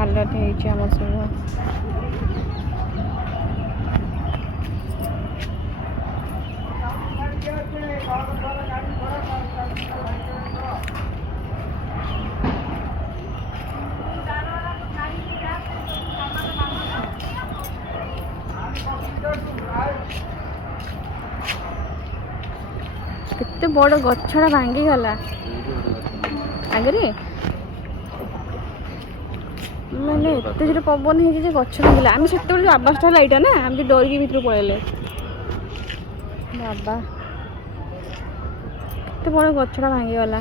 हालत है आम सब केते बड़ गछड़ा भांगी गला आगे मैंने एत जो पवन है गछ भांगला आम से आवासटा लाइटा ना आम डरिकी भितर पड़े बाबा केते बड़ गछड़ा भांगी गला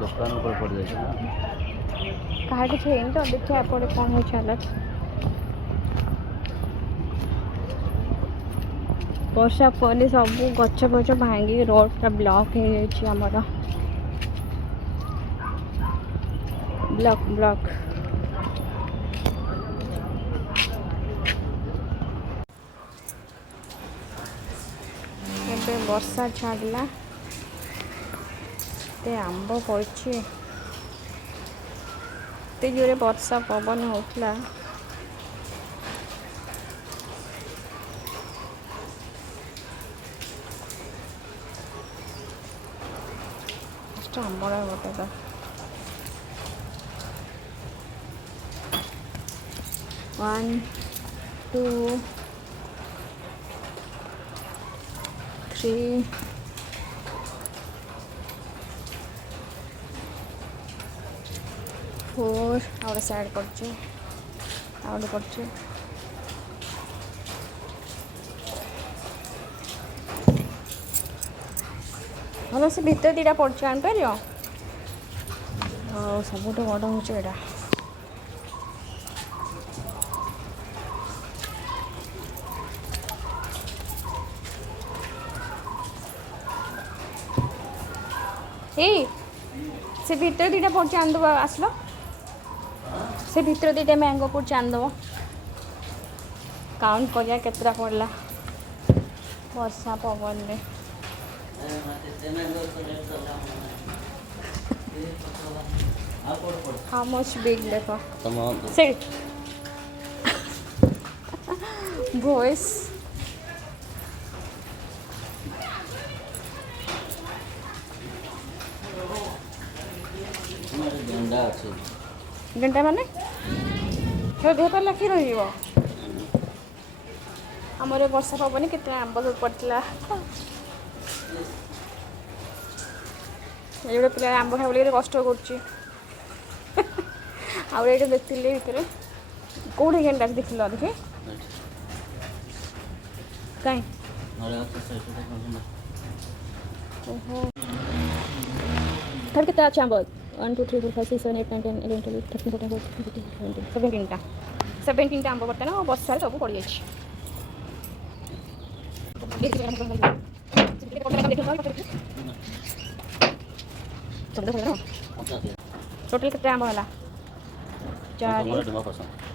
दुकान ऊपर पड़ जाए कहा कि तो देखिए एपटे कौन हो हालत वर्षा पड़े सब गच गच भांगी रोड पूरा ब्लॉक हो जामर ब्लॉक ब्लॉक एबे वर्षा छाड़ला ते आंब पड़ी जोरे वर्षा पवन होता आंबड़ा गोटे तो 1 2 3 4 आउट साइड पड़े आउट पड़े भल से भीतर दीटा पड़े आनपार सब बड़ हूँ यहाँ से भीतर दीटा पड़े आनदब आसल से भीतर दीटा मैंगो पड़े आनदब काउंट करिया केतटा पड़ला वर्षा पवन में How much big देखो से voice घंटा माने देह पर लखी रही आमर वर्षा पवन केते आंब पड़ता ये पिला आंब खाइब लगे कष्ट कर देखते भितर कौटे गेंडा देख लो देखे कहीं थर के अच्छे आंब 1 2 3 4 5 6 7 8 9 10 11 12 13 14 15 16 17 आंब बर्तमान और वर्षा सब पड़ जाए टोटल केते आंब है 4